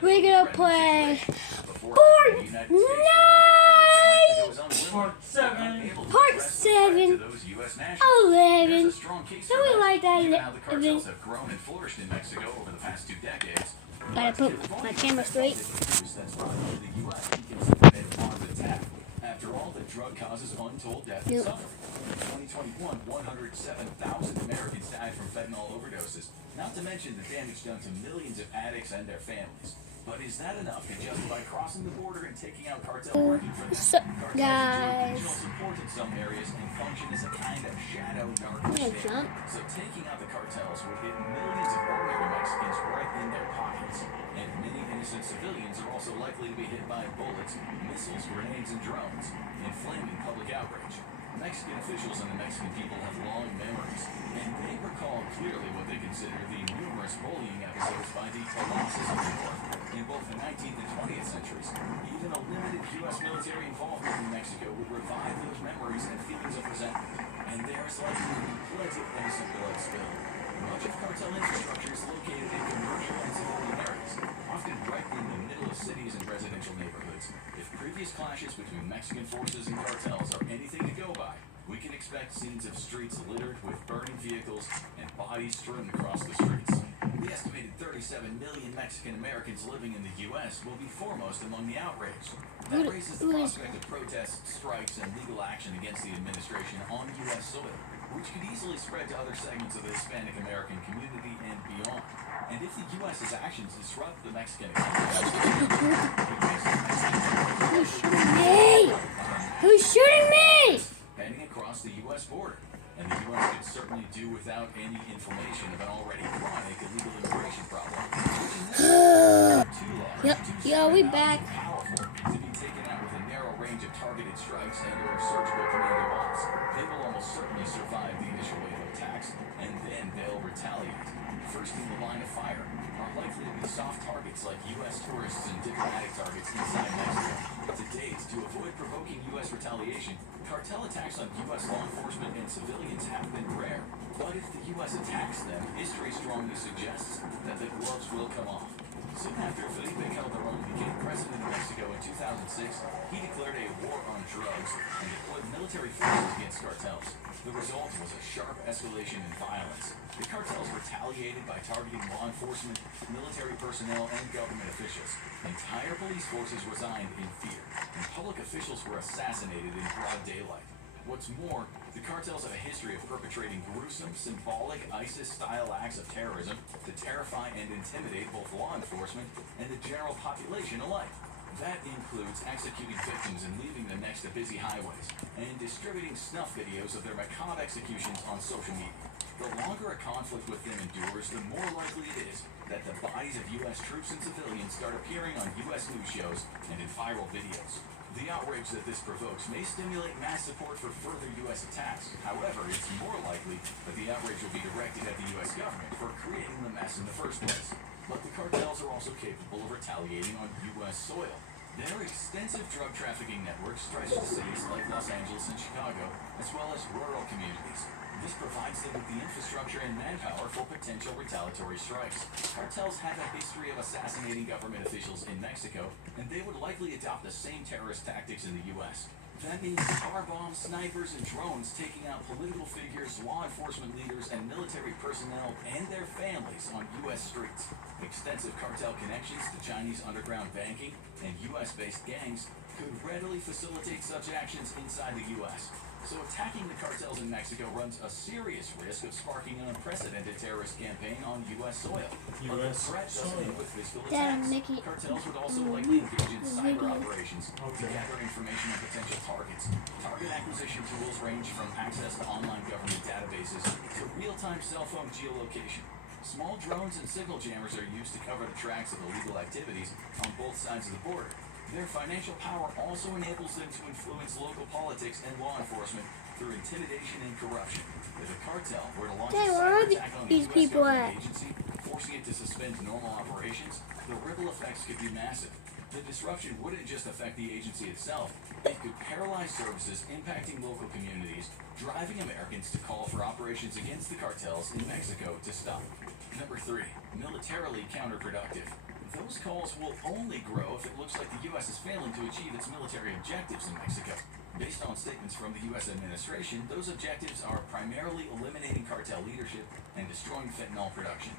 we're gonna play Fortnite Part 7 11. So we like that 11. Gotta put my camera straight. After all, the drug causes untold death and suffering. In 2021, 107,000 Americans died from fentanyl overdoses, not to mention the damage done to millions of addicts and their families. But is that enough to justify crossing the border and taking out cartel working for them? Guys, Cartels support in some areas and function as a kind of shadow narco state. So taking out the cartels would hit millions of ordinary Mexicans right in their pockets. And many innocent civilians are also likely to be hit by bullets, missiles, grenades, and drones, inflaming public outrage. Mexican officials and the Mexican people have long memories, and they recall clearly what they consider the numerous bullying episodes by the Colossus of the North in both the 19th and 20th centuries. Even a limited U.S. military involvement in Mexico would revive those memories and feelings of resentment, and there is likely to be plenty of innocent blood spilled. Much of cartel infrastructure is located in commercial and civilian areas, often right in the middle of cities and residential neighborhoods. If previous clashes between Mexican forces and cartels are anything to go by, we can expect scenes of streets littered with burning vehicles and bodies strewn across the streets. The estimated 37 million Mexican Americans living in the U.S. will be foremost among the outrage. That raises the prospect of protests, strikes, and legal action against the administration on U.S. soil, which could easily spread to other segments of the Hispanic American community and beyond. And if the U.S.'s actions disrupt the Mexican economy... Who's shooting me? Who's shooting me? ...heading across the U.S. border. And the U.S. could certainly do without any inflammation of an already chronic illegal immigration problem. Yeah, we back. ...powerful to be taken out with a narrow range of targeted strikes and or surgical commando bombs. They will almost certainly survive the initial wave of attacks, and then they'll retaliate. First in the line of fire are likely to be soft targets like U.S. tourists and diplomatic targets inside Mexico. To date, to avoid provoking U.S. retaliation, cartel attacks on U.S. law enforcement and civilians have been rare. But if the U.S. attacks them, history strongly suggests that the gloves will come off. Soon after Felipe Calderón became president of Mexico in 2006, he declared a war on drugs and deployed military forces against cartels. The result was a sharp escalation in violence. The cartels retaliated by targeting law enforcement, military personnel, and government officials. Entire police forces resigned in fear, and public officials were assassinated in broad daylight. What's more, the cartels have a history of perpetrating gruesome, symbolic ISIS-style acts of terrorism to terrify and intimidate both law enforcement and the general population alike. That includes executing victims and leaving them next to busy highways, and distributing snuff videos of their macabre executions on social media. The longer a conflict with them endures, the more likely it is that the bodies of U.S. troops and civilians start appearing on U.S. news shows and in viral videos. The outrage that this provokes may stimulate mass support for further U.S. attacks. However, it's more likely that the outrage will be directed at the U.S. government for creating the mess in the first place. But the cartels are also capable of retaliating on U.S. soil. Their extensive drug trafficking network stretches cities like Los Angeles and Chicago, as well as rural communities. This provides them with the infrastructure and manpower for potential retaliatory strikes. Cartels have a history of assassinating government officials in Mexico, and they would likely adopt the same terrorist tactics in the U.S. That means car bombs, snipers, and drones taking out political figures, law enforcement leaders, and military personnel and their families on U.S. streets. Extensive cartel connections to Chinese underground banking and U.S.-based gangs could readily facilitate such actions inside the U.S. So attacking the cartels in Mexico runs a serious risk of sparking an unprecedented terrorist campaign on U.S. soil. But the threat doesn't end with physical attacks. Cartels would also likely engage in cyber operations to gather information on potential targets. Target acquisition tools range from access to online government databases to real-time cell phone geolocation. Small drones and signal jammers are used to cover the tracks of illegal activities on both sides of the border. Their financial power also enables them to influence local politics and law enforcement through intimidation and corruption. If a cartel were to launch a cyber attack on the U.S. government agency, forcing it to suspend normal operations, the ripple effects could be massive. The disruption wouldn't just affect the agency itself, it could paralyze services impacting local communities, driving Americans to call for operations against the cartels in Mexico to stop. Number 3, militarily counterproductive. Those Trump's calls will only grow if it looks like the U.S. is failing to achieve its military objectives in Mexico. Based on statements from the U.S. administration, those objectives are primarily eliminating cartel leadership and destroying fentanyl production.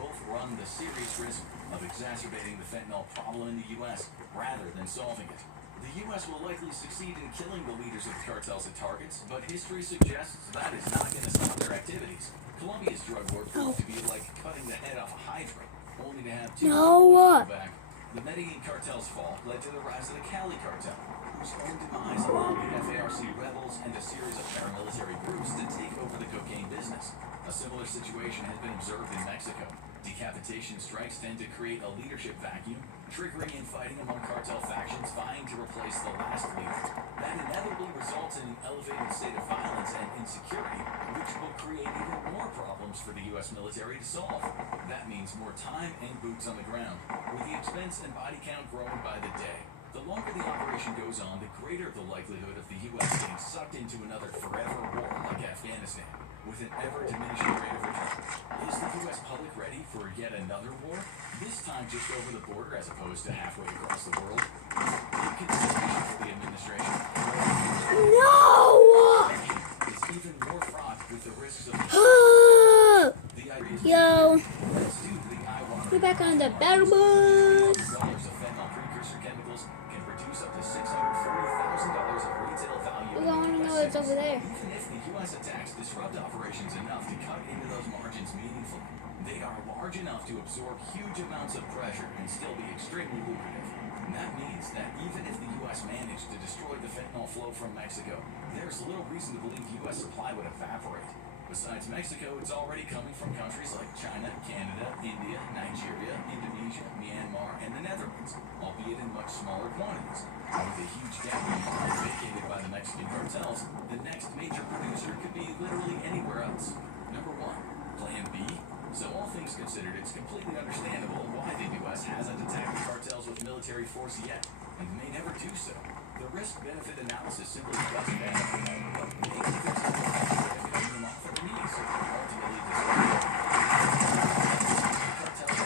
Both run the serious risk of exacerbating the fentanyl problem in the U.S. rather than solving it. The U.S. will likely succeed in killing the leaders of the cartels it targets, but history suggests that is not going to stop their activities. Colombia's drug war proved to be like cutting the head off a hydra, only to have two go back. The Medellin cartel's fall led to the rise of the Cali cartel, whose own demise allowed the FARC rebels and a series of paramilitary groups to take over the cocaine business. A similar situation has been observed in Mexico. Decapitation strikes tend to create a leadership vacuum, triggering infighting among cartel factions vying to replace the last leader. That inevitably results in an elevated state of violence and insecurity, which will create even more problems for the U.S. military to solve. That means more time and boots on the ground, with the expense and body count growing by the day. The longer the operation goes on, the greater the likelihood of the U.S. getting sucked into another forever war like Afghanistan, with an ever-diminishing rate of return. Is the U.S. public ready for yet another war? This time just over the border as opposed to halfway across the world? In consideration for the administration, No! is even more fraught with the risks of the Yo, let's do the eye-watering. we're back on the battle bus. Dollars of fentanyl precursor chemicals can produce up to $640,000 of retail value. I want to know what's over there. Even if the U.S. attacks disrupt operations enough to cut into those margins meaningfully, they are large enough to absorb huge amounts of pressure and still be extremely lucrative. And that means that even if the U.S. managed to destroy the fentanyl flow from Mexico, there's little reason to believe U.S. supply would evaporate. Besides Mexico, it's already coming from countries like China, Canada, India, Nigeria, Indonesia, Myanmar, and the Netherlands, albeit in much smaller quantities. With a huge gap in market vacated by the Mexican cartels, the next major producer could be literally anywhere else. Number one, Plan B. So all things considered, it's completely understandable why the U.S. hasn't attacked the cartels with military force yet, and may never do so. The risk-benefit analysis simply doesn't add up. But maybe there's a more effective way to cutting them off at the knees, ultimately destroying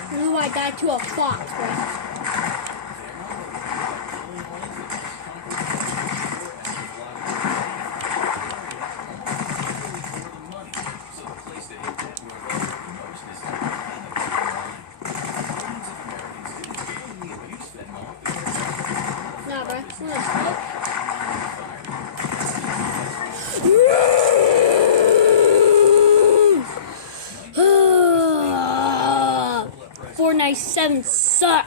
I don't know why I died to a fox, bro. Nah, bro. I'm gonna smoke. 497 suck.